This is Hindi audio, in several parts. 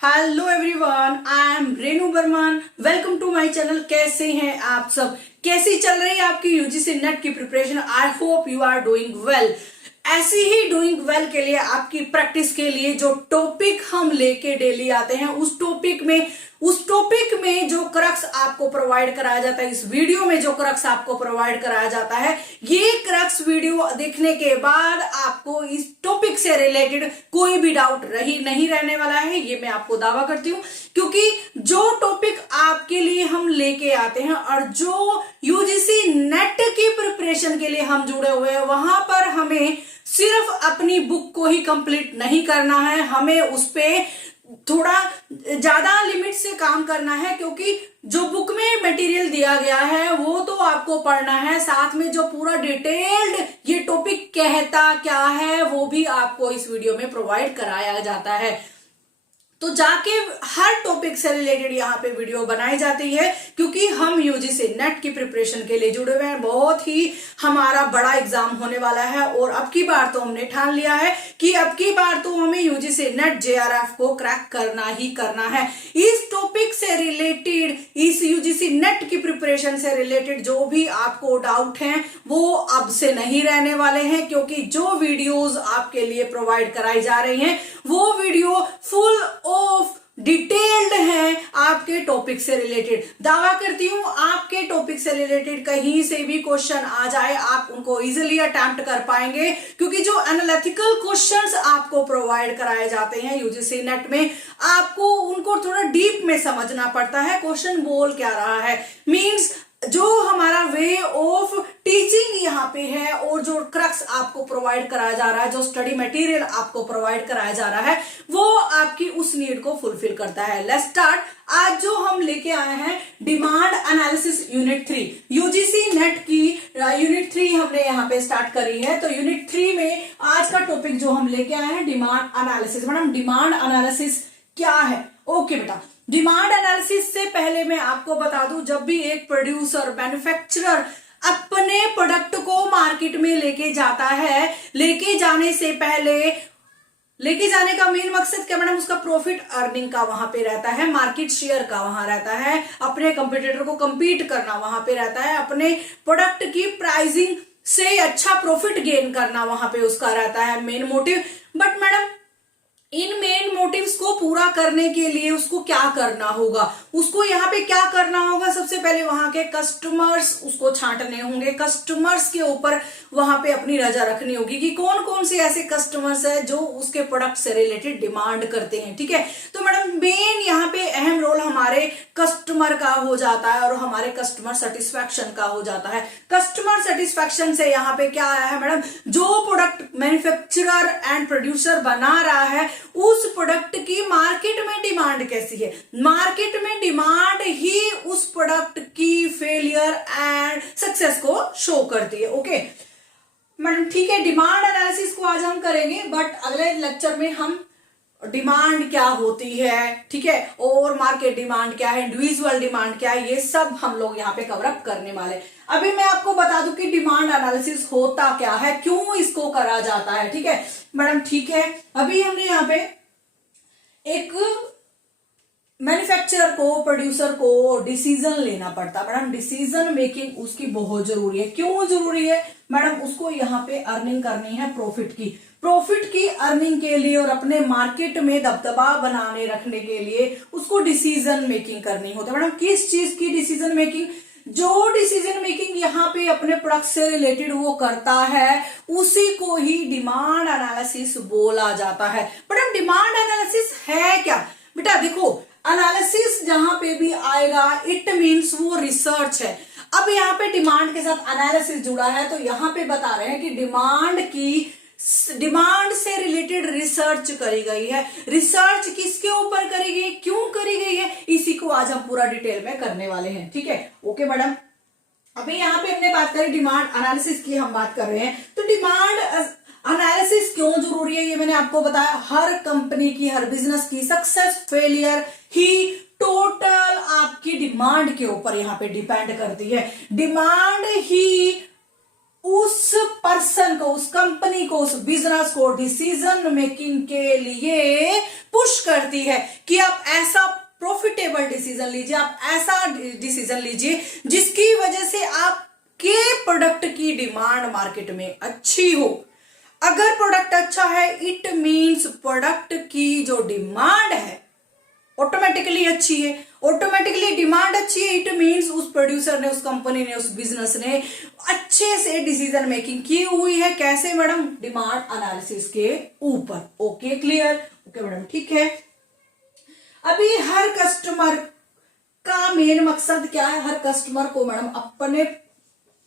Hello everyone, I am Renu Barman. Welcome to my channel. कैसे हैं आप सब? कैसी चल रही है आपकी यूजीसी नेट की preparation? I hope you are doing well. ऐसी ही डूइंग वेल के लिए, आपकी प्रैक्टिस के लिए जो टॉपिक हम लेके डेली आते हैं, उस टॉपिक में जो क्रक्स आपको प्रोवाइड कराया जाता है, इस वीडियो में जो क्रक्स आपको प्रोवाइड कराया जाता है, ये क्रक्स वीडियो देखने के बाद आपको इस टॉपिक से रिलेटेड कोई भी डाउट नहीं रहने वाला है। ये मैं आपको दावा करती हूँ, क्योंकि जो टॉपिक आपके लिए हम लेके आते हैं और जो यूजीसी नेट की प्रिपरेशन के लिए हम जुड़े हुए हैं, वहां पर हमें सिर्फ अपनी बुक को ही कंप्लीट नहीं करना है, हमें उस पे थोड़ा ज्यादा लिमिट से काम करना है। क्योंकि जो बुक में मटेरियल दिया गया है वो तो आपको पढ़ना है, साथ में जो पूरा डिटेल्ड ये टॉपिक कहता क्या है वो भी आपको इस वीडियो में प्रोवाइड कराया जाता है। तो जाके हर टॉपिक से रिलेटेड यहाँ पे वीडियो बनाई जाती है, क्योंकि हम यूजीसी नेट की प्रिपरेशन के लिए जुड़े हुए हैं। बहुत ही हमारा बड़ा एग्जाम होने वाला है और अब की बार तो हमने ठान लिया है कि अब की बार तो हमें यूजीसी नेट जेआरएफ को क्रैक करना ही करना है। इस टॉपिक से रिलेटेड, इस यूजीसी नेट की प्रिपरेशन से रिलेटेड जो भी आपको डाउट है वो अब से नहीं रहने वाले हैं, क्योंकि जो वीडियोज आपके लिए प्रोवाइड कराई जा रही हैं वो वीडियो फुल ऑफ डिटेल्ड है आपके टॉपिक से रिलेटेड। दावा करती हूं आपके टॉपिक से रिलेटेड कहीं से भी क्वेश्चन आ जाए, आप उनको इजीली अटेम्प्ट कर पाएंगे, क्योंकि जो एनालिटिकल क्वेश्चंस आपको प्रोवाइड कराए जाते हैं यूजीसी नेट में, आपको उनको थोड़ा डीप में समझना पड़ता है क्वेश्चन बोल क्या रहा है। मींस जो हमारा वे ऑफ टीचिंग यहाँ पे है और जो क्रक्स आपको प्रोवाइड कराया जा रहा है, जो स्टडी मटेरियल आपको प्रोवाइड कराया जा रहा है, वो आपकी उस नीड को फुलफिल करता है। Let's start. आज जो हम लेके आए हैं demand analysis unit 3, UGC NET की यूनिट 3 हमने यहाँ पे स्टार्ट करी है। तो यूनिट 3 में आज का टॉपिक जो हम लेके आए हैं demand analysis. Madam demand analysis क्या है? ओके बेटा, डिमांड एनालिसिस से पहले मैं आपको बता दूं, जब भी एक प्रोड्यूसर, मैन्युफैक्चरर अपने प्रोडक्ट को मार्केट में लेके जाता है, लेके जाने का मेन मकसद क्या मैडम? उसका प्रॉफिट अर्निंग का वहां पे रहता है, मार्केट शेयर का वहां रहता है, अपने कंपटीटर को कंपीट करना वहां पे रहता है, अपने प्रोडक्ट की प्राइसिंग से अच्छा प्रॉफिट गेन करना वहां पे उसका रहता है मेन मोटिव। बट मैडम इन मेन मोटिव्स को पूरा करने के लिए उसको क्या करना होगा? उसको यहाँ पे क्या करना होगा? सबसे पहले वहां के कस्टमर्स उसको छांटने होंगे, कस्टमर्स के ऊपर वहां पे अपनी नजर रखनी होगी कि कौन कौन से ऐसे कस्टमर्स है जो उसके प्रोडक्ट से रिलेटेड डिमांड करते हैं। ठीक है, तो मैडम मेन यहाँ पे अहम रोल हमारे कस्टमर का हो जाता है और हमारे कस्टमर सेटिस्फैक्शन का हो जाता है। कस्टमर सेटिस्फैक्शन से यहाँ पे क्या आया है मैडम? जो प्रोडक्ट मैन्युफैक्चरर एंड प्रोड्यूसर बना रहा है उस प्रोडक्ट की मार्केट में डिमांड कैसी है? मार्केट में डिमांड ही उस प्रोडक्ट की फेलियर एंड सक्सेस को शो करती है। ओके मैडम, ठीक है, डिमांड एनालिसिस को आज हम करेंगे, बट अगले लेक्चर में हम डिमांड क्या होती है, ठीक है, और मार्केट डिमांड क्या है, इंडिविजुअल डिमांड क्या है, ये सब हम लोग यहाँ पे कवर अप करने वाले। अभी मैं आपको बता दूं कि डिमांड एनालिसिस होता क्या है, क्यों इसको करा जाता है। ठीक है मैडम, ठीक है, अभी हमने यहाँ पे एक मैन्युफैक्चरर को, प्रोड्यूसर को डिसीजन लेना पड़ता है। मैडम डिसीजन मेकिंग उसकी बहुत जरूरी है। क्यों जरूरी है मैडम? उसको यहाँ पे अर्निंग करनी है प्रॉफिट की अर्निंग के लिए और अपने मार्केट में दबदबा बनाने रखने के लिए उसको डिसीजन मेकिंग करनी होती है। मैडम किस चीज की डिसीजन मेकिंग? जो डिसीजन मेकिंग यहाँ पे अपने प्रोडक्ट से रिलेटेड वो करता है उसी को ही डिमांड एनालिसिस बोला जाता है। मैडम डिमांड एनालिसिस है क्या? बेटा देखो, एनालिसिस जहां पे भी आएगा इट मीन्स वो रिसर्च है। अब यहाँ पे डिमांड के साथ एनालिसिस जुड़ा है, तो यहाँ पे बता रहे हैं कि डिमांड से रिलेटेड रिसर्च करी गई है। रिसर्च किसके ऊपर करी गई, क्यों करी गई है, इसी को आज हम पूरा डिटेल में करने वाले हैं। ठीक है, ओके मैडम, अभी यहाँ पे हमने बात करी डिमांड एनालिसिस की, हम बात कर रहे हैं। तो डिमांड एनालिसिस क्यों जरूरी है ये मैंने आपको बताया। हर कंपनी की, हर बिजनेस की सक्सेस फेलियर ही टोटल आपकी डिमांड के ऊपर यहाँ पे डिपेंड करती है। डिमांड ही उस पर्सन को, उस कंपनी को, उस बिजनेस को डिसीजन मेकिंग के लिए पुश करती है कि आप ऐसा प्रॉफिटेबल डिसीजन लीजिए, आप ऐसा डिसीजन लीजिए जिसकी वजह से आपके प्रोडक्ट की डिमांड मार्केट में अच्छी हो। अगर प्रोडक्ट अच्छा है, इट मींस प्रोडक्ट की जो डिमांड है ऑटोमेटिकली अच्छी है। ऑटोमेटिकली डिमांड अच्छी है, इट मींस उस प्रोड्यूसर ने, उस कंपनी ने, उस बिजनेस ने अच्छे से डिसीजन मेकिंग की हुई है। कैसे मैडम? डिमांड एनालिसिस के ऊपर। Okay, clear? ओके मैडम, ठीक है। अभी हर कस्टमर का मेन मकसद क्या है? हर कस्टमर को मैडम अपने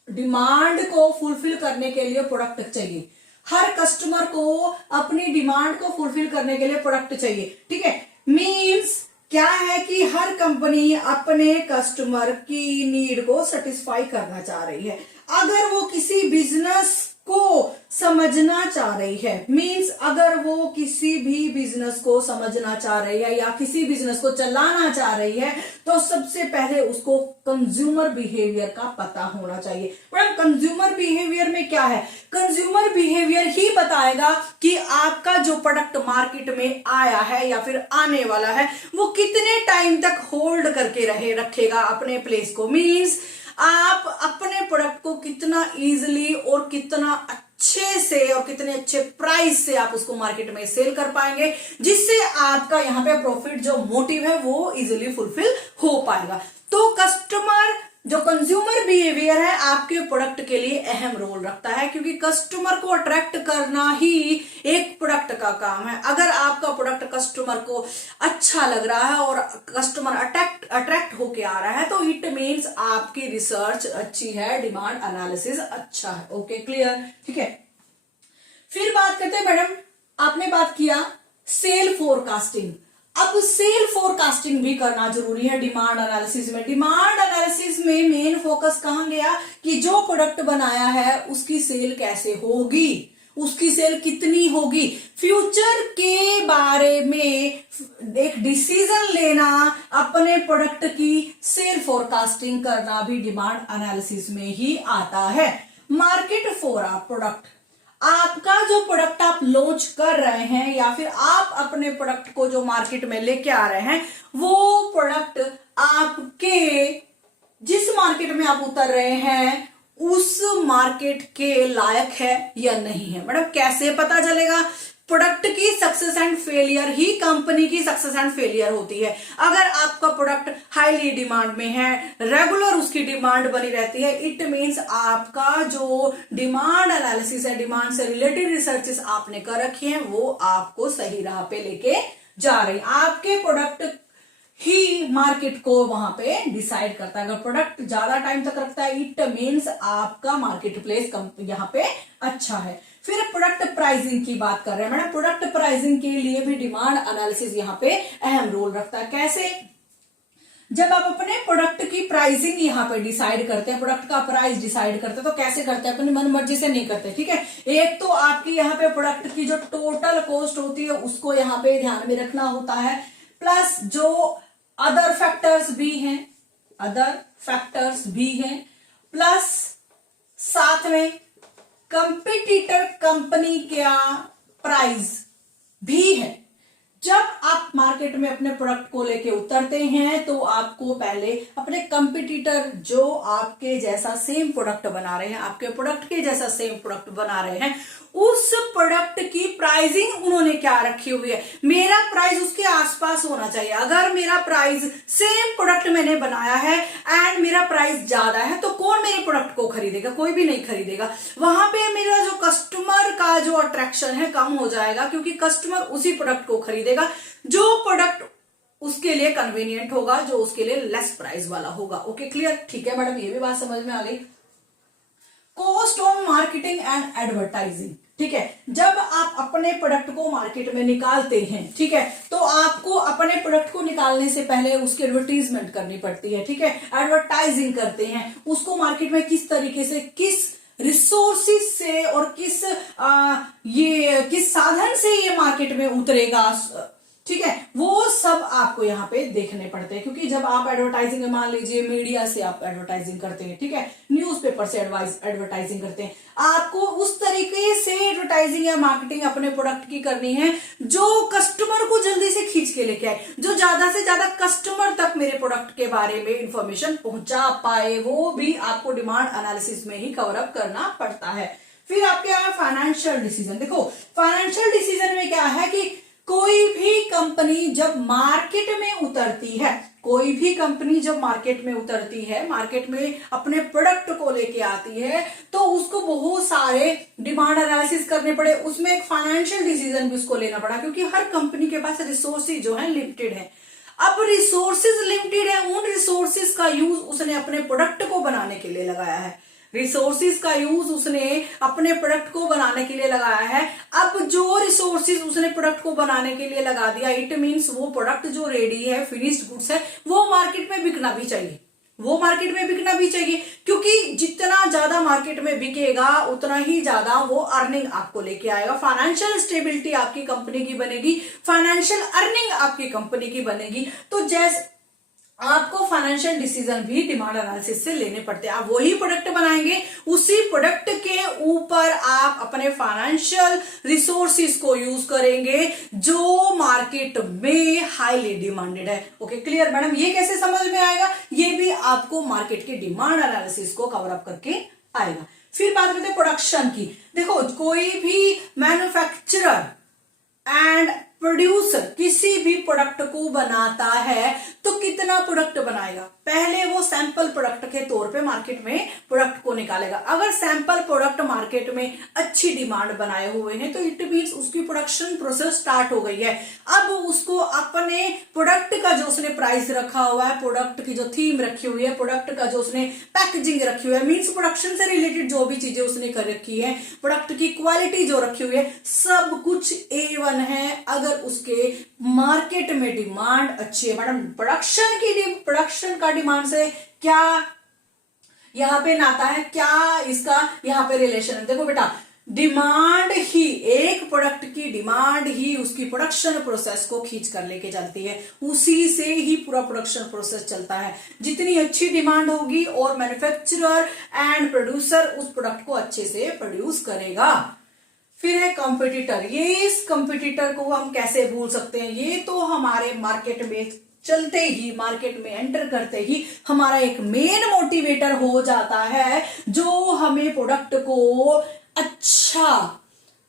डिमांड को फुलफिल करने के लिए प्रोडक्ट चाहिए। हर कस्टमर को अपनी डिमांड को फुलफिल करने के लिए प्रोडक्ट चाहिए, ठीक है। मींस क्या है कि हर कंपनी अपने कस्टमर की नीड को सेटिस्फाई करना चाह रही है। अगर वो किसी बिजनेस को समझना चाह रही है, मींस अगर वो किसी भी बिजनेस को समझना चाह रही है या किसी बिजनेस को चलाना चाह रही है, तो सबसे पहले उसको कंज्यूमर बिहेवियर का पता होना चाहिए। मैडम, कंज्यूमर बिहेवियर में क्या है? कंज्यूमर बिहेवियर ही बताएगा कि आपका जो प्रोडक्ट मार्केट में आया है या फिर आने वाला है, वो कितने टाइम तक होल्ड करके रखेगा अपने प्लेस को। मींस आप अपने प्रोडक्ट को कितना इजीली और कितना अच्छे से और कितने अच्छे प्राइस से आप उसको मार्केट में सेल कर पाएंगे, जिससे आपका यहाँ पे प्रॉफिट जो मोटिव है वो इजीली फुलफिल हो पाएगा। तो कस्टमर जो कंज्यूमर बिहेवियर है आपके प्रोडक्ट के लिए अहम रोल रखता है, क्योंकि कस्टमर को अट्रैक्ट करना ही एक प्रोडक्ट का काम है। अगर आपका प्रोडक्ट कस्टमर को अच्छा लग रहा है और कस्टमर अट्रैक्ट होके आ रहा है, तो इट मींस आपकी रिसर्च अच्छी है, डिमांड एनालिसिस अच्छा है। Okay, clear? ठीक है। फिर बात करते हैं मैडम, आपने बात किया सेल फोरकास्टिंग। अब सेल फोरकास्टिंग भी करना जरूरी है डिमांड एनालिसिस में। डिमांड एनालिसिस में मेन फोकस कहां गया कि जो प्रोडक्ट बनाया है उसकी सेल कैसे होगी, उसकी सेल कितनी होगी। फ्यूचर के बारे में एक डिसीजन लेना, अपने प्रोडक्ट की सेल फोरकास्टिंग करना भी डिमांड एनालिसिस में ही आता है। मार्केट फॉर अ प्रोडक्ट, आपका जो प्रोडक्ट आप लॉन्च कर रहे हैं या फिर आप अपने प्रोडक्ट को जो मार्केट में लेके आ रहे हैं, वो प्रोडक्ट आपके जिस मार्केट में आप उतर रहे हैं उस मार्केट के लायक है या नहीं है। मैडम, कैसे पता चलेगा? प्रोडक्ट की success and failure he company की सक्सेस एंड फेलियर होती है। अगर आपका प्रोडक्ट हाईली डिमांड में है, रेगुलर उसकी डिमांड बनी रहती है, इट मींस आपका जो डिमांड एनालिसिस है, डिमांड से रिलेटेड रिसर्चेस आपने कर रखी हैं, वो आपको सही राह पे लेके जा रही। आपके प्रोडक्ट ही मार्केट को वहां पे डिसाइड करता है। अगर प्रोडक्ट ज्यादा टाइम तक रखता है, इट मींस आपका मार्केट प्लेस यहाँ पे अच्छा है। फिर प्रोडक्ट प्राइसिंग की बात कर रहे हैं मैडम। प्रोडक्ट प्राइसिंग के लिए भी डिमांड एनालिसिस यहाँ पे अहम रोल रखता है। कैसे? जब आप अपने प्रोडक्ट की प्राइसिंग यहाँ पे डिसाइड करते हैं, प्रोडक्ट का प्राइस डिसाइड करते हैं, तो कैसे करते हैं? अपनी मन मर्जी से नहीं करते, ठीक है। एक तो आपकी यहाँ पे प्रोडक्ट की जो टोटल कॉस्ट होती है उसको यहाँ पे ध्यान में रखना होता है, प्लस जो अदर फैक्टर्स भी हैं, प्लस साथ में कंपटीटर कंपनी का प्राइस भी है। जब आप मार्केट में अपने प्रोडक्ट को लेके उतरते हैं तो आपको पहले अपने कंपटीटर जो आपके जैसा सेम प्रोडक्ट बना रहे हैं, आपके प्रोडक्ट के जैसा सेम प्रोडक्ट बना रहे हैं, उस प्रोडक्ट की प्राइसिंग उन्होंने क्या रखी हुई है, मेरा प्राइस उसके आसपास होना चाहिए। अगर मेरा प्राइस सेम प्रोडक्ट मैंने बनाया है एंड मेरा प्राइस ज्यादा है, तो कौन मेरे प्रोडक्ट को खरीदेगा? कोई भी नहीं खरीदेगा। वहां पे मेरा जो कस्टमर का जो अट्रैक्शन है कम हो जाएगा, क्योंकि कस्टमर उसी प्रोडक्ट को खरीदेगा जो प्रोडक्ट उसके लिए कन्वीनियंट होगा, जो उसके लिए लेस प्राइस वाला होगा। Okay, clear? ठीक है मैडम, ये भी बात समझ में आ गई। Cost of marketing and advertising, ठीक है। जब आप अपने प्रोडक्ट को मार्केट में निकालते हैं, ठीक है, तो आपको अपने प्रोडक्ट को निकालने से पहले उसकी एडवर्टीजमेंट करनी पड़ती है, ठीक है। एडवर्टाइजिंग करते हैं, उसको मार्केट में किस तरीके से, किस रिसोर्सेस से और किस साधन से ये मार्केट में उतरेगा, ठीक है, वो सब आपको यहाँ पे देखने पड़ते हैं, क्योंकि जब आप एडवर्टाइजिंग, मान लीजिए मीडिया से आप एडवर्टाइजिंग करते हैं, ठीक है, न्यूज़पेपर से एडवर्टाइजिंग करते हैं, आपको उस तरीके से एडवर्टाइजिंग या मार्केटिंग अपने प्रोडक्ट की करनी है जो कस्टमर को जल्दी से खींच के लेके आए, जो ज्यादा से ज्यादा कस्टमर तक मेरे प्रोडक्ट के बारे में इंफॉर्मेशन पहुंचा पाए। वो भी आपको डिमांड एनालिसिस में ही कवर अप करना पड़ता है। फिर आपके यहाँ फाइनेंशियल डिसीजन। देखो फाइनेंशियल डिसीजन में क्या है कि कोई भी कंपनी जब मार्केट में उतरती है, कोई भी कंपनी जब मार्केट में उतरती है, मार्केट में अपने प्रोडक्ट को लेके आती है, तो उसको बहुत सारे डिमांड एनालिसिस करने पड़े, उसमें एक फाइनेंशियल डिसीजन भी उसको लेना पड़ा, क्योंकि हर कंपनी के पास रिसोर्सेज जो है लिमिटेड है। अब रिसोर्सेज लिमिटेड है, उन रिसोर्सेज का यूज उसने अपने प्रोडक्ट को बनाने के लिए लगाया है, रिसोर्सेज का यूज उसने अपने प्रोडक्ट को बनाने के लिए लगाया है। अब जो रिसोर्सेज उसने प्रोडक्ट को बनाने के लिए लगा दिया, इट मींस वो प्रोडक्ट जो रेडी है, फिनिश्ड गुड्स है, वो मार्केट में बिकना भी चाहिए, वो मार्केट में बिकना भी चाहिए, क्योंकि जितना ज्यादा मार्केट में बिकेगा उतना ही ज्यादा वो अर्निंग आपको लेके आएगा, फाइनेंशियल स्टेबिलिटी आपकी कंपनी की बनेगी, फाइनेंशियल अर्निंग आपकी कंपनी की बनेगी। तो जैसे आपको फाइनेंशियल डिसीजन भी डिमांड एनालिसिस से लेने पड़ते हैं। आप वही प्रोडक्ट बनाएंगे, उसी प्रोडक्ट के ऊपर आप अपने फाइनेंशियल रिसोर्सेज को यूज करेंगे जो मार्केट में हाईली डिमांडेड है। ओके क्लियर मैडम, ये कैसे समझ में आएगा? ये भी आपको मार्केट के डिमांड एनालिसिस को कवर अप करके आएगा। फिर बात करते हैं प्रोडक्शन की। देखो कोई भी मैन्युफैक्चरर एंड प्रोड्यूसर किसी भी प्रोडक्ट को बनाता है तो कितना प्रोडक्ट बनाएगा? पहले वो सैंपल प्रोडक्ट के तौर पे मार्केट में प्रोडक्ट को निकालेगा। अगर सैंपल प्रोडक्ट मार्केट में अच्छी डिमांड बनाए हुए हैं तो इट मींस उसकी प्रोडक्शन प्रोसेस स्टार्ट हो गई है। अब उसको अपने प्रोडक्ट का जो उसने प्राइस रखा हुआ है, प्रोडक्ट की जो थीम रखी हुई है, प्रोडक्ट का जो उसने पैकेजिंग रखी हुई है, मींस प्रोडक्शन से रिलेटेड जो भी चीजें उसने कर रखी है, प्रोडक्ट की क्वालिटी जो रखी हुई है, सब कुछ A1 है अगर उसके मार्केट में डिमांड अच्छी है। मैडम प्रोडक्शन का डिमांड से क्या यहां पे नाता है, क्या इसका यहां पे रिलेशन है? देखो बेटा, डिमांड ही, एक प्रोडक्ट की डिमांड ही उसकी प्रोडक्शन प्रोसेस को खींच कर लेके चलती है, उसी से ही पूरा प्रोडक्शन प्रोसेस चलता है। जितनी अच्छी डिमांड होगी और मैन्युफैक्चरर एंड प्रोड्यूसर उस प्रोडक्ट को अच्छे से प्रोड्यूस करेगा। फिर है कंपटीटर। ये इस कंपटीटर को हम कैसे भूल सकते हैं? ये तो हमारे मार्केट में चलते ही, मार्केट में एंटर करते ही हमारा एक मेन मोटिवेटर हो जाता है, जो हमें प्रोडक्ट को अच्छा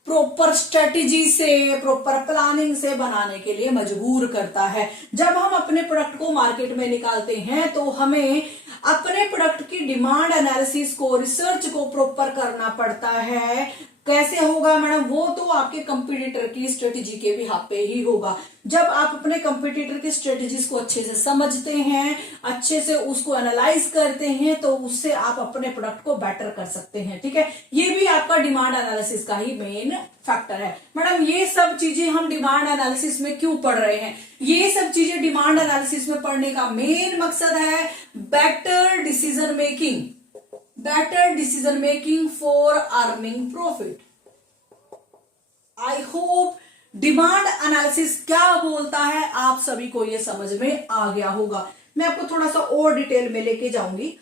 प्रॉपर स्ट्रेटेजी से, प्रॉपर प्लानिंग से बनाने के लिए मजबूर करता है। जब हम अपने प्रोडक्ट को मार्केट में निकालते हैं तो हमें अपने प्रोडक्ट की डिमांड एनालिसिस को, रिसर्च को प्रॉपर करना पड़ता है। कैसे होगा मैडम? वो तो आपके कंपटीटर की स्ट्रेटेजी के भी हाथ पे ही होगा। जब आप अपने कंपटीटर की स्ट्रेटेजीज को अच्छे से समझते हैं, अच्छे से उसको एनालाइज करते हैं, तो उससे आप अपने प्रोडक्ट को बेटर कर सकते हैं। ठीक है, ये भी आपका डिमांड एनालिसिस का ही मेन फैक्टर है। मैडम ये सब चीजें हम डिमांड एनालिसिस में क्यों पढ़ रहे हैं? ये सब चीजें डिमांड एनालिसिस में पढ़ने का मेन मकसद है better decision making, better decision making for earning profit. I hope demand analysis क्या बोलता है आप सभी को ये समझ में आ गया होगा। मैं आपको थोड़ा सा और डिटेल में लेके जाऊंगी।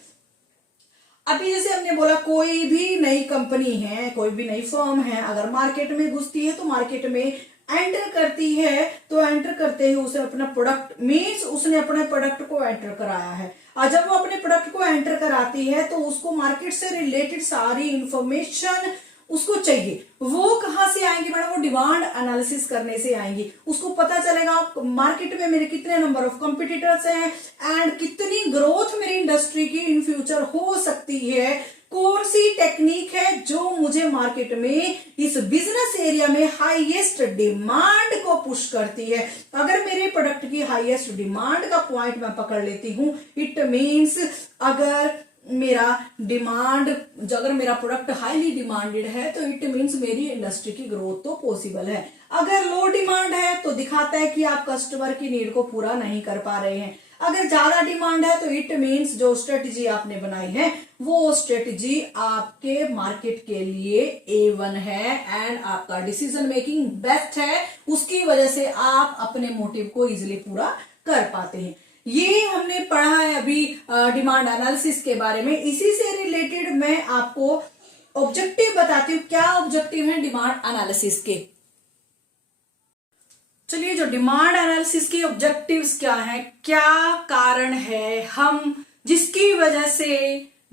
अभी जैसे हमने बोला, कोई भी नई कंपनी है, कोई भी नई फर्म है, अगर मार्केट में घुसती है तो मार्केट में एंटर करती है, तो एंटर करते ही उसे अपना प्रोडक्ट, मीन्स उसने अपने प्रोडक्ट को एंटर कराया है। और जब वो अपने प्रोडक्ट को एंटर कराती है तो उसको मार्केट से रिलेटेड सारी इंफॉर्मेशन उसको चाहिए। वो कहां से आएंगी मैडम? वो डिमांड एनालिसिस करने से आएंगी। उसको पता चलेगा मार्केट में मेरे कितने नंबर ऑफ कंपटीटर्स हैं एंड कितनी ग्रोथ मेरी इंडस्ट्री की इन फ्यूचर हो सकती है, कौन सी टेक्निक है जो मुझे मार्केट में इस बिजनेस एरिया में हाईएस्ट डिमांड को पुश करती है। अगर मेरे प्रोडक्ट की हाईएस्ट डिमांड का पॉइंट मैं पकड़ लेती हूं, इट मींस अगर मेरा प्रोडक्ट हाईली डिमांडेड है तो इट मींस मेरी इंडस्ट्री की ग्रोथ तो पॉसिबल है। अगर लो डिमांड है तो दिखाता है कि आप कस्टमर की नीड को पूरा नहीं कर पा रहे हैं। अगर ज्यादा डिमांड है तो इट मीन्स जो स्ट्रेटजी आपने बनाई है वो स्ट्रेटजी आपके मार्केट के लिए A1 है एंड आपका डिसीजन मेकिंग बेस्ट है, उसकी वजह से आप अपने मोटिव को इजिली पूरा कर पाते हैं। ये हमने पढ़ा है अभी डिमांड एनालिसिस के बारे में। इसी से रिलेटेड मैं आपको ऑब्जेक्टिव बताती हूँ। क्या ऑब्जेक्टिव है डिमांड एनालिसिस के? चलिए, जो डिमांड एनालिसिस के ऑब्जेक्टिव्स क्या हैं, क्या कारण है हम जिसकी वजह से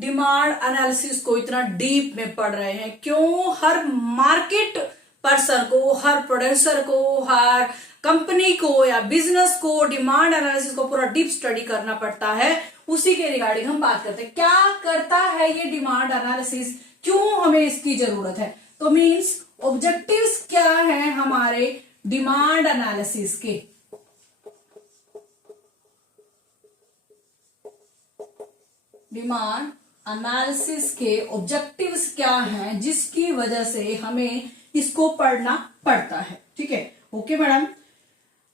डिमांड एनालिसिस को इतना डीप में पढ़ रहे हैं, क्यों हर मार्केट पर्सन को, हर प्रोड्यूसर को, हर कंपनी को या बिजनेस को डिमांड एनालिसिस को पूरा डीप स्टडी करना पड़ता है, उसी के रिगार्डिंग हम बात करते हैं। क्या करता है ये डिमांड एनालिसिस, क्यों हमें इसकी जरूरत है? तो मींस ऑब्जेक्टिव्स क्या है हमारे डिमांड एनालिसिस के। डिमांड एनालिसिस के ऑब्जेक्टिव्स क्या हैं जिसकी वजह से हमें इसको पढ़ना पड़ता है। ठीक है, ओके मैडम।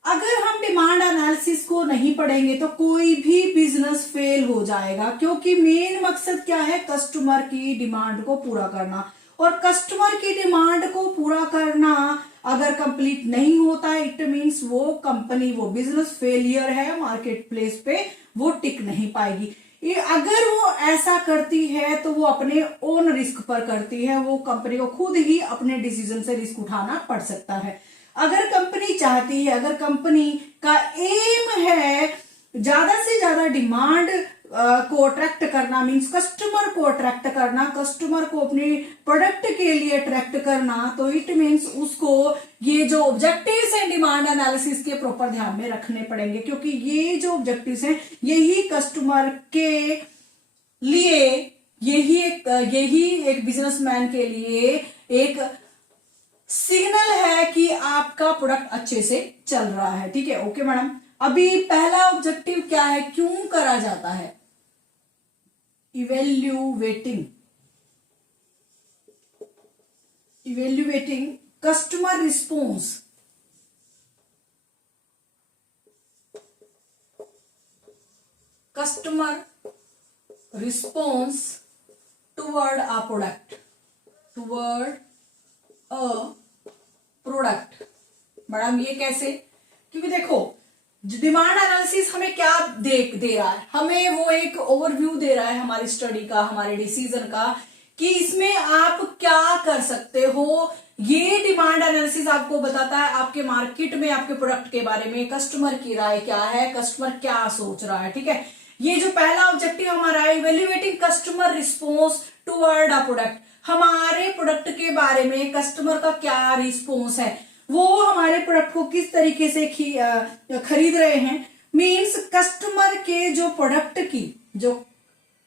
अगर हम डिमांड एनालिसिस को नहीं पढ़ेंगे तो कोई भी बिजनेस फेल हो जाएगा, क्योंकि मेन मकसद क्या है? कस्टमर की डिमांड को पूरा करना। और कस्टमर की डिमांड को पूरा करना अगर कंप्लीट नहीं होता है, इट मींस वो कंपनी, वो बिजनेस फेलियर है, मार्केट प्लेस पे वो टिक नहीं पाएगी। ये अगर वो ऐसा करती है तो वो अपने ओन रिस्क पर करती है, वो कंपनी को खुद ही अपने डिसीजन से रिस्क उठाना पड़ सकता है। अगर कंपनी चाहती है, अगर कंपनी का एम है ज्यादा से ज्यादा डिमांड को अट्रैक्ट करना, मींस कस्टमर को अट्रैक्ट करना, कस्टमर को अपने प्रोडक्ट के लिए अट्रैक्ट करना, तो इट मींस उसको ये जो ऑब्जेक्टिव्स हैं डिमांड एनालिसिस के प्रॉपर ध्यान में रखने पड़ेंगे, क्योंकि ये जो ऑब्जेक्टिव्स हैं यही कस्टमर के लिए, यही एक बिजनेसमैन के लिए एक सिग्नल है कि आपका प्रोडक्ट अच्छे से चल रहा है। ठीक है, ओके मैडम। अभी पहला ऑब्जेक्टिव क्या है, क्यों करा जाता है? Evaluating customer response. Customer response toward a product, madam ये कैसे? क्योंकि देखो डिमांड एनालिसिस हमें क्या दे रहा है, हमें वो एक ओवरव्यू दे रहा है हमारी स्टडी का, हमारे डिसीजन का, कि इसमें आप क्या कर सकते हो। ये डिमांड एनालिसिस आपको बताता है आपके मार्केट में, आपके प्रोडक्ट के बारे में कस्टमर की राय क्या है, कस्टमर क्या सोच रहा है। ठीक है, ये जो पहला ऑब्जेक्टिव हमारा है, evaluating customer response toward a product, हमारे प्रोडक्ट के बारे में कस्टमर का क्या रिस्पॉन्स है, वो हमारे प्रोडक्ट को किस तरीके से खरीद रहे हैं। मींस कस्टमर के जो प्रोडक्ट की, जो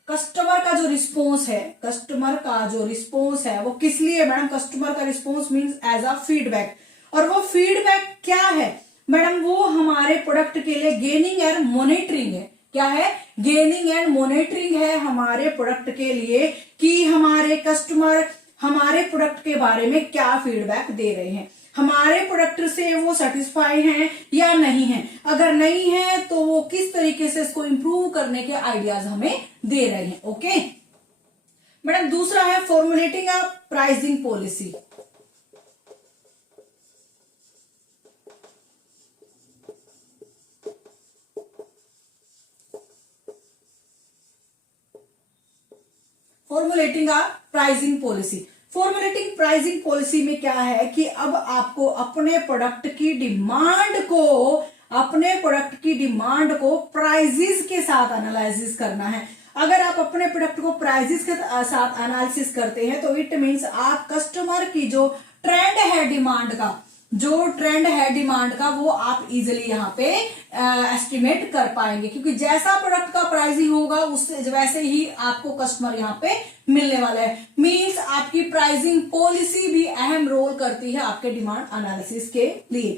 कस्टमर का जो रिस्पॉन्स है, कस्टमर का जो रिस्पॉन्स है वो किस लिए? मैडम कस्टमर का response means as a feedback. और वो फीडबैक क्या है मैडम? वो हमारे प्रोडक्ट के लिए गेनिंग एंड मॉनिटरिंग है। क्या है? गेनिंग एंड मॉनिटरिंग है हमारे प्रोडक्ट के लिए, कि हमारे कस्टमर हमारे प्रोडक्ट के बारे में क्या फीडबैक दे रहे हैं, हमारे प्रोडक्ट से वो सेटिस्फाई हैं या नहीं है। अगर नहीं है तो वो किस तरीके से इसको इंप्रूव करने के आइडियाज हमें दे रहे हैं। Okay madam. दूसरा है formulating a pricing policy. Formulating a pricing policy. Formulating pricing policy में क्या है कि अब आपको अपने प्रोडक्ट की डिमांड को प्राइजेस के साथ एनालिसिस करना है। अगर आप अपने प्रोडक्ट को प्राइजेस के साथ एनालिसिस करते हैं तो इट मींस आप कस्टमर की जो ट्रेंड है डिमांड का वो आप इजिली यहाँ पे एस्टिमेट कर पाएंगे, क्योंकि जैसा प्रोडक्ट का प्राइसिंग होगा उससे वैसे ही आपको कस्टमर यहाँ पे मिलने वाला है। मींस आपकी प्राइसिंग पॉलिसी भी अहम रोल करती है आपके डिमांड एनालिसिस के लिए।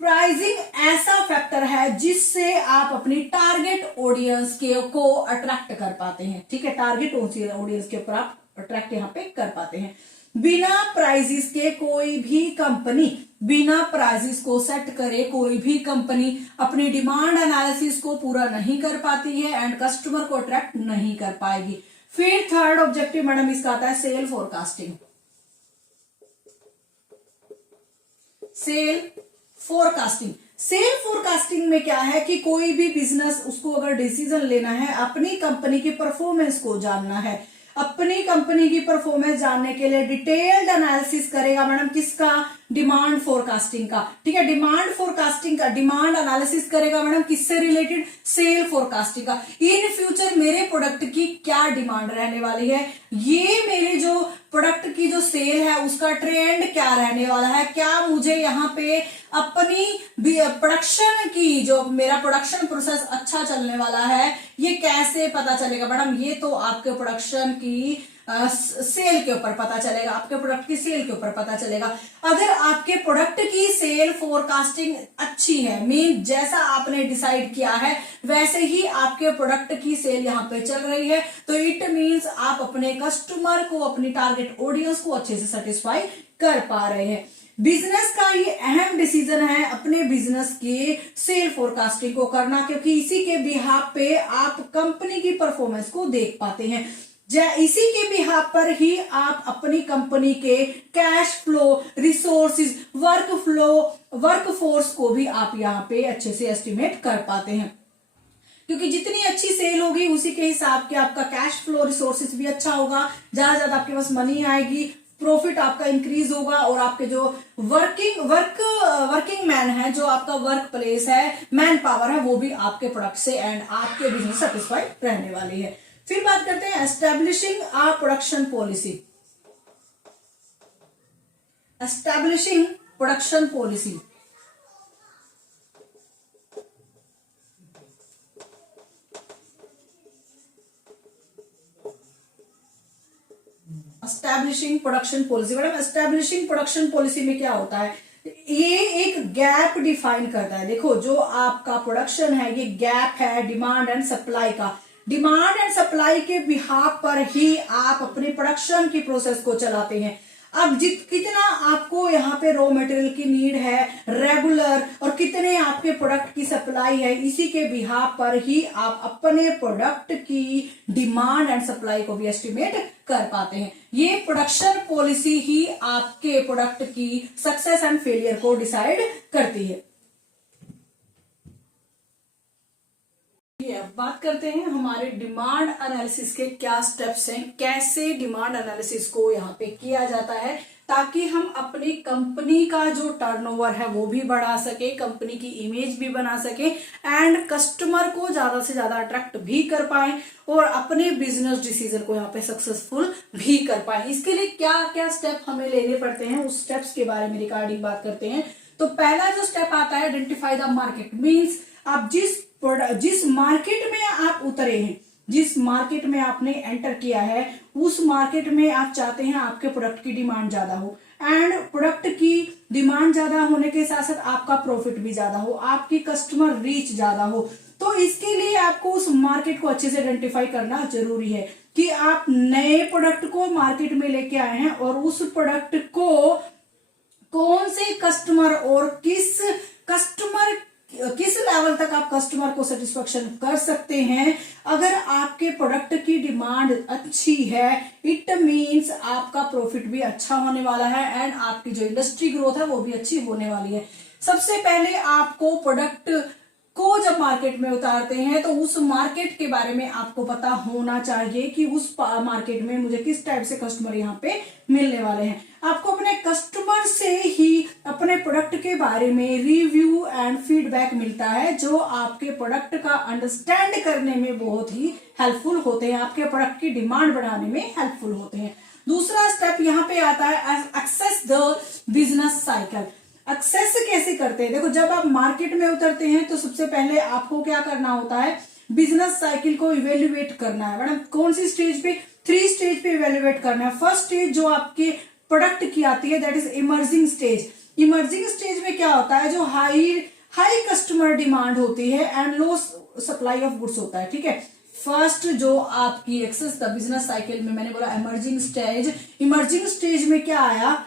प्राइसिंग ऐसा फैक्टर है जिससे आप अपनी टारगेट ऑडियंस को अट्रैक्ट कर पाते हैं। ठीक है, टारगेट ऑडियंस के ऊपर आप अट्रैक्ट यहाँ पे कर पाते हैं। बिना प्राइजेस के कोई भी कंपनी, बिना प्राइजेस को सेट करे कोई भी कंपनी अपनी डिमांड एनालिसिस को पूरा नहीं कर पाती है एंड कस्टमर को अट्रैक्ट नहीं कर पाएगी। फिर थर्ड ऑब्जेक्टिव मैडम इसका आता है sale forecasting. Sale forecasting, sale forecasting में क्या है कि कोई भी बिजनेस उसको अगर डिसीजन लेना है, अपनी कंपनी की परफॉर्मेंस को जानना है, अपनी कंपनी की परफॉर्मेंस जानने के लिए डिटेल्ड एनालिसिस करेगा मैडम किसका, डिमांड फोरकास्टिंग का। ठीक है, डिमांड फोरकास्टिंग का डिमांड एनालिसिस करेगा मैडम किससे रिलेटेड, सेल फोरकास्टिंग का। इन फ्यूचर मेरे प्रोडक्ट की क्या डिमांड रहने वाली है, ये मेरे जो प्रोडक्ट की जो सेल है उसका ट्रेंड क्या रहने वाला है, क्या मुझे यहाँ पे अपनी प्रोडक्शन की जो मेरा प्रोडक्शन प्रोसेस अच्छा चलने वाला है ये कैसे पता चलेगा मैडम, ये तो आपके प्रोडक्शन की सेल के ऊपर पता चलेगा, आपके प्रोडक्ट की सेल के ऊपर पता चलेगा। अगर आपके प्रोडक्ट की सेल फोरकास्टिंग अच्छी है, मीन जैसा आपने डिसाइड किया है वैसे ही आपके प्रोडक्ट की सेल यहाँ पे चल रही है, तो इट मीन्स आप अपने कस्टमर को, अपनी टारगेट ऑडियंस को अच्छे से सेटिस्फाई कर पा रहे हैं। बिजनेस का ये अहम डिसीजन है अपने बिजनेस के सेल फोरकास्टिंग को करना, क्योंकि इसी के बिहाफ पे आप कंपनी की परफॉर्मेंस को देख पाते हैं। इसी के बिहाफ पर ही आप अपनी कंपनी के cash flow, resources, work flow, workforce को भी आप यहाँ पे अच्छे से एस्टिमेट कर पाते हैं, क्योंकि जितनी अच्छी सेल होगी उसी के हिसाब के आपका कैश फ्लो, रिसोर्सेज भी अच्छा होगा, ज्यादा ज्यादा आपके पास मनी आएगी, प्रॉफिट आपका इंक्रीज होगा और आपके जो वर्किंग मैन है, जो आपका वर्क प्लेस है, मैन पावर है, वो भी आपके प्रोडक्ट से एंड आपके बिजनेस सेटिस्फाई रहने वाली है। फिर बात करते हैं establishing a production policy. Establishing production policy, establishing production policy madam, establishing production policy में क्या होता है, ये एक गैप डिफाइन करता है। देखो जो आपका प्रोडक्शन है ये गैप है डिमांड एंड सप्लाई का, डिमांड एंड सप्लाई के बिहाफ पर ही आप अपने प्रोडक्शन की प्रोसेस को चलाते हैं। अब कितना आपको यहाँ पे रॉ मटेरियल की नीड है रेगुलर और कितने आपके प्रोडक्ट की सप्लाई है, इसी के बिहाफ पर ही आप अपने प्रोडक्ट की डिमांड एंड सप्लाई को भी एस्टिमेट कर पाते हैं। ये प्रोडक्शन पॉलिसी ही आपके प्रोडक्ट की सक्सेस एंड फेलियर को डिसाइड करती है। अब बात करते हैं हमारे डिमांड एनालिसिस के क्या स्टेप्स हैं, कैसे डिमांड एनालिसिस को यहाँ पे किया जाता है ताकि हम अपनी कंपनी का जो टर्नओवर है वो भी बढ़ा सके, कंपनी की इमेज भी बना सके एंड कस्टमर को ज्यादा से ज्यादा अट्रैक्ट भी कर पाए और अपने बिजनेस डिसीजन को यहाँ पे सक्सेसफुल भी कर पाए। इसके लिए क्या क्या स्टेप हमें लेने पड़ते हैं, उस स्टेप्स के बारे में रिगार्डिंग बात करते हैं। तो पहला जो स्टेप आता है आइडेंटिफाई द मार्केट, मीन्स आप जिस मार्केट में आप उतरे हैं, जिस मार्केट में आपने एंटर किया है उस मार्केट में आप चाहते हैं आपके प्रोडक्ट की डिमांड ज्यादा हो एंड प्रोडक्ट की डिमांड ज्यादा होने के साथ साथ आपका प्रॉफिट भी ज्यादा हो, आपकी कस्टमर रीच ज्यादा हो। तो इसके लिए आपको उस मार्केट को अच्छे से आइडेंटिफाई करना जरूरी है कि आप नए प्रोडक्ट को मार्केट में लेके आए हैं और उस प्रोडक्ट को कौन से कस्टमर और किस लेवल तक आप कस्टमर को सेटिस्फेक्शन कर सकते हैं। अगर आपके प्रोडक्ट की डिमांड अच्छी है इट मींस आपका प्रॉफिट भी अच्छा होने वाला है एंड आपकी जो इंडस्ट्री ग्रोथ है वो भी अच्छी होने वाली है। सबसे पहले आपको प्रोडक्ट को जब मार्केट में उतारते हैं तो उस मार्केट के बारे में आपको पता होना चाहिए कि उस मार्केट में मुझे किस टाइप से कस्टमर यहाँ पे मिलने वाले हैं। आपको अपने कस्टमर से ही अपने प्रोडक्ट के बारे में रिव्यू एंड फीडबैक मिलता है जो आपके प्रोडक्ट का अंडरस्टैंड करने में बहुत ही हेल्पफुल होते हैं, आपके प्रोडक्ट की डिमांड बढ़ाने में हेल्पफुल होते हैं। दूसरा स्टेप यहाँ पे आता है access the business cycle. Access कैसे करते हैं, देखो जब आप मार्केट में उतरते हैं तो सबसे पहले आपको क्या करना होता है, बिजनेस साइकिल को इवेल्युएट करना है। मैडम कौन सी स्टेज पे, 3 स्टेज पे इवेल्युएट करना है। फर्स्ट स्टेज जो आपके प्रोडक्ट की आती है that is emerging stage. Emerging stage में क्या होता है, जो हाई कस्टमर डिमांड होती है and low supply of goods होता है, ठीक है। फर्स्ट जो आपकी एक्सेस द बिजनेस साइकिल में मैंने बोला इमर्जिंग स्टेज, इमर्जिंग स्टेज में क्या आया,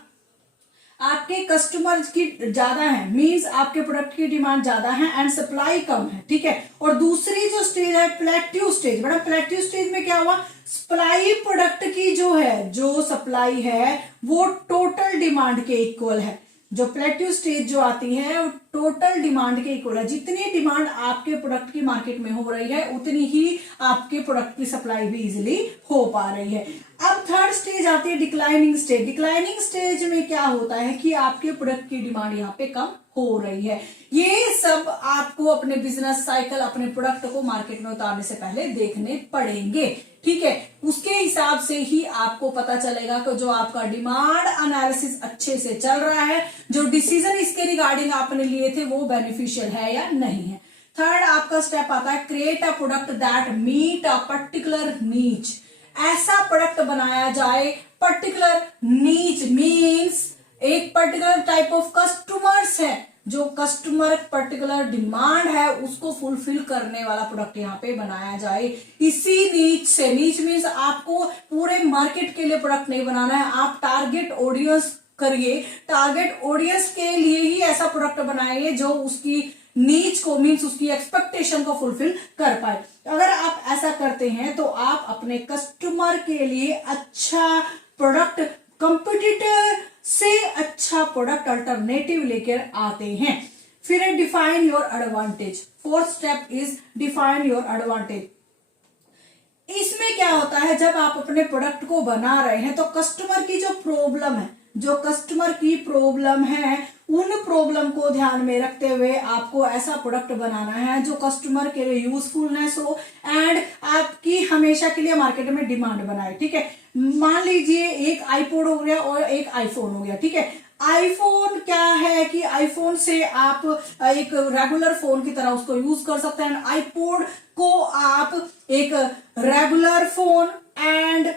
आपके कस्टमर्स की ज्यादा है, मींस आपके प्रोडक्ट की डिमांड ज्यादा है एंड सप्लाई कम है, ठीक है। और दूसरी जो स्टेज है प्लेट्यू स्टेज, बड़ा प्लेट्यू स्टेज में क्या हुआ, सप्लाई प्रोडक्ट की जो है, जो सप्लाई है वो टोटल डिमांड के इक्वल है। जो प्लेट्यू स्टेज जो आती है वो टोटल डिमांड के इक्वल है, जितनी डिमांड आपके प्रोडक्ट की मार्केट में हो रही है उतनी ही आपके प्रोडक्ट की सप्लाई भी इजिली हो पा रही है। अब थर्ड स्टेज आती है डिक्लाइनिंग स्टेज। डिक्लाइनिंग स्टेज में क्या होता है कि आपके प्रोडक्ट की डिमांड यहाँ पे कम हो रही है। ये सब आपको अपने बिजनेस साइकिल, अपने प्रोडक्ट को मार्केट में उतारने से पहले देखने पड़ेंगे, ठीक है। उसके हिसाब से ही आपको पता चलेगा कि जो आपका डिमांड एनालिसिस अच्छे से चल रहा है, जो डिसीजन इसके रिगार्डिंग आपने लिए थे वो बेनिफिशियल है या नहीं है। थर्ड आपका स्टेप आता है create a product that meet a particular niche. ऐसा प्रोडक्ट बनाया जाए, पर्टिकुलर नीच मीन्स एक पर्टिकुलर टाइप ऑफ कस्टमर्स है, जो कस्टमर पर्टिकुलर डिमांड है उसको फुलफिल करने वाला प्रोडक्ट यहाँ पे बनाया जाए। इसी नीच से, नीच मीन्स आपको पूरे मार्केट के लिए प्रोडक्ट नहीं बनाना है, आप टारगेट ऑडियंस करिए, टारगेट ऑडियंस के लिए ही ऐसा प्रोडक्ट बनाइए जो उसकी नीच को, मीन्स उसकी एक्सपेक्टेशन को फुलफिल कर पाए। अगर आप ऐसा करते हैं तो आप अपने कस्टमर के लिए अच्छा प्रोडक्ट, कंपटीटर से अच्छा प्रोडक्ट अल्टरनेटिव लेकर आते हैं। फिर है define your advantage. Fourth step is define your advantage. इसमें क्या होता है, जब आप अपने प्रोडक्ट को बना रहे हैं तो कस्टमर की जो प्रॉब्लम है, जो कस्टमर की प्रॉब्लम है, उन प्रॉब्लम को ध्यान में रखते हुए आपको ऐसा प्रोडक्ट बनाना है जो कस्टमर के लिए यूजफुलनेस हो एंड आपकी हमेशा के लिए मार्केट में डिमांड बनाए, ठीक है। मान लीजिए एक आईपॉड हो गया और एक आईफोन हो गया, ठीक है। आईफोन क्या है कि आईफोन से आप एक रेगुलर फोन की तरह उसको यूज कर सकते हैं, आईपॉड को आप एक रेगुलर फोन एंड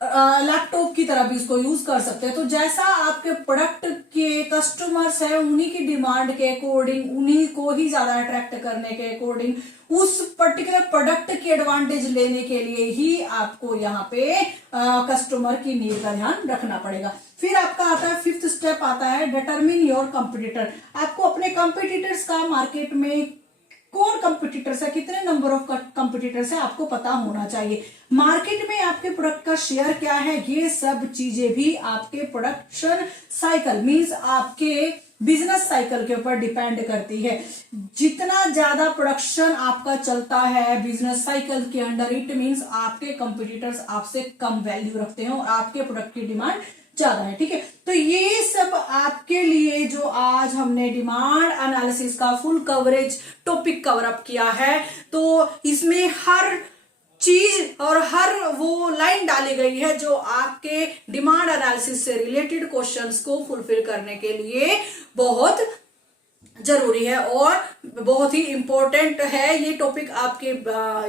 लैपटॉप की तरह भी इसको यूज कर सकते हैं। तो जैसा आपके प्रोडक्ट के कस्टमर्स है उन्हीं की डिमांड के अकॉर्डिंग, उन्हीं को ही ज्यादा अट्रैक्ट करने के अकॉर्डिंग, उस पर्टिकुलर प्रोडक्ट की एडवांटेज लेने के लिए ही आपको यहाँ पे कस्टमर की नीड का ध्यान रखना पड़ेगा। फिर आपका आता है फिफ्थ स्टेप आता है डिटरमिन योर कंपटीटर। आपको अपने कंपटीटर्स का मार्केट में कौन कंपटीटर्स है, कितने नंबर ऑफ कंपटीटर्स है, आपको पता होना चाहिए। मार्केट में आपके प्रोडक्ट का शेयर क्या है, ये सब चीजें भी आपके प्रोडक्शन साइकिल मींस आपके बिजनेस साइकिल के ऊपर डिपेंड करती है। जितना ज्यादा प्रोडक्शन आपका चलता है बिजनेस साइकिल के अंडर, इट मींस आपके कंपटीटर्स आपसे कम वैल्यू रखते हैं और आपके प्रोडक्ट की डिमांड ज्यादा है, ठीक है। तो ये सब आपके लिए जो आज हमने डिमांड एनालिसिस का full coverage topic cover up किया है, तो इसमें हर चीज और हर वो लाइन डाली गई है जो आपके डिमांड एनालिसिस से रिलेटेड क्वेश्चंस को फुलफिल करने के लिए बहुत जरूरी है और बहुत ही इंपॉर्टेंट है ये टॉपिक आपके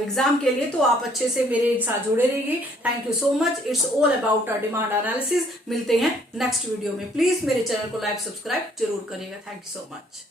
एग्जाम के लिए। तो आप अच्छे से मेरे साथ जुड़े रहिए। Thank you so much. It's all about demand analysis. मिलते हैं नेक्स्ट वीडियो में। प्लीज मेरे चैनल को लाइक सब्सक्राइब जरूर करिएगा। Thank you so much.